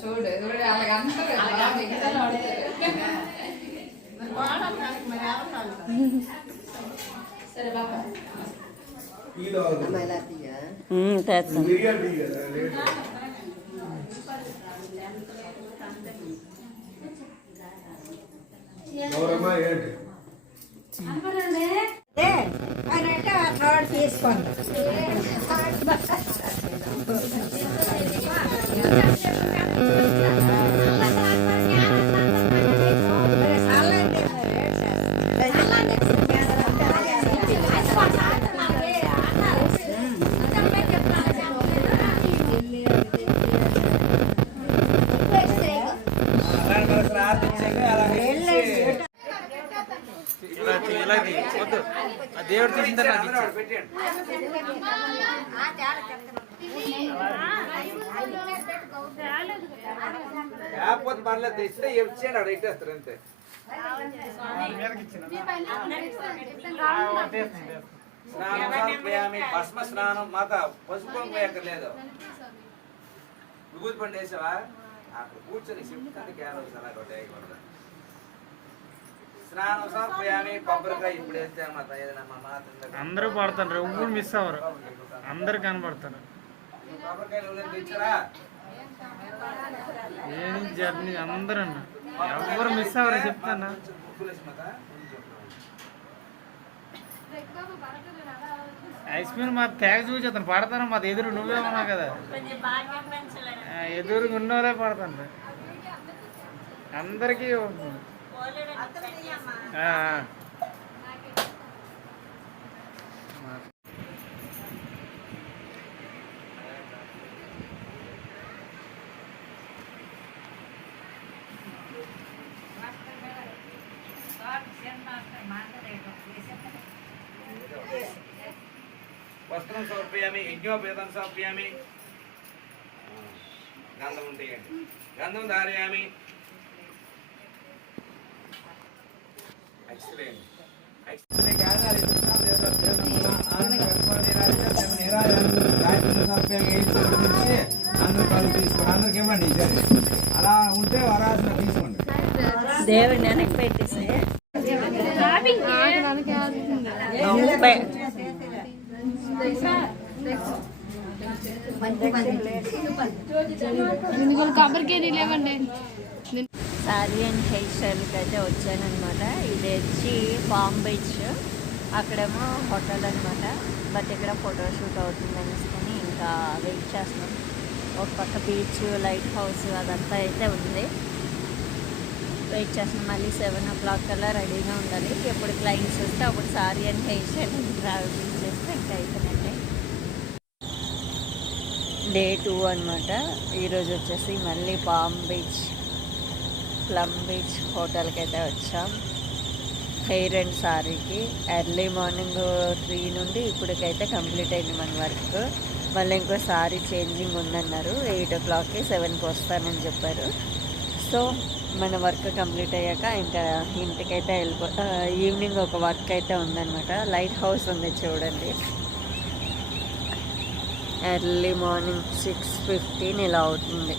చూడు తీసుకోండి దేవుడు తీసిన లేకపోతే పర్లేదు ఇస్తే ఇచ్చేయండి అక్కడ ఇట్టేస్తారు అంతే భస్మ స్నానం మాత పసుపు పోయక్కర్లేదు విభూతి పండు వేసావా అక్కడ కూర్చొని చెప్తాను గ్యాస్ అలా స్నానం సమర్పయామి కొబ్బరికాయ ఇప్పుడు వేస్తే మాత ఏదైనా మా మాత అందరూ పడతారు ఎవరు మిస్ అవ్వరు అందరు కనపడతారు కొబ్బరికాయలు ఇచ్చారా ఏం జర్నీ అందరూ ఎవరు మిస్ అవ్వరు చెప్తానా ఐస్ క్రీమ్ మా తేగ చూసి అతను పడతాను మాది ఎదురు నువ్వే ఉన్నావు కదా ఎదురు ఉన్నోరే పడతాను అందరికీ వస్త్రం సమర్పయామి యజ్ఞోపేతం సమర్పయామి గంధం ఉంటాయండి గంధం ధారయామి ఎక్సలెంట్ అందరూ కళ్ళు తీసుకోండి అందరికి ఇవ్వండి అలా ఉంటే వరాసన తీసుకోండి దేవుడి వెనక్కి పెట్టేసి సారీ అండ్ హెయిర్ స్టైల్కి అయితే వచ్చానమాట. ఇది వచ్చి పామ్ బీచ్, అక్కడేమో హోటల్ అనమాట. బట్ ఇక్కడ ఫోటోషూట్ అవుతుంది అనేసుకొని ఇంకా వెయిట్ చేస్తున్నాం. ఒక పక్క బీచ్, లైట్ హౌస్ అదంతా అయితే ఉంది. వెయిట్ చేస్తున్నాం. మళ్ళీ 7 o'clock కల్లా రెడీగా ఉండాలి. ఎప్పుడు క్లయింట్స్ వస్తే అప్పుడు sorry and hair style travelling చేస్తే ఇంకా అయిపోయినట్టే. Day 2 అనమాట. ఈరోజు వచ్చేసి మళ్ళీ పామ్ బీచ్, ప్లమ్ బీచ్ హోటల్కి అయితే వచ్చాం. హెయిర్ అండ్ సారీకి ఎర్లీ మార్నింగ్ 3 నుండి ఇప్పటికైతే కంప్లీట్ అయింది మన వర్క్. మళ్ళీ ఇంకో సారీ చేంజింగ్ ఉందన్నారు. 8 o'clockకి 7కి వస్తానని చెప్పారు. సో మన వర్క్ కంప్లీట్ అయ్యాక ఇంకా ఇంటికైతే ఈవినింగ్ ఒక వర్క్ అయితే ఉందన్నమాట. లైట్ హౌస్ ఉంది చూడండి. ఎర్లీ మార్నింగ్ 6:15 ఇలా అవుతుంది.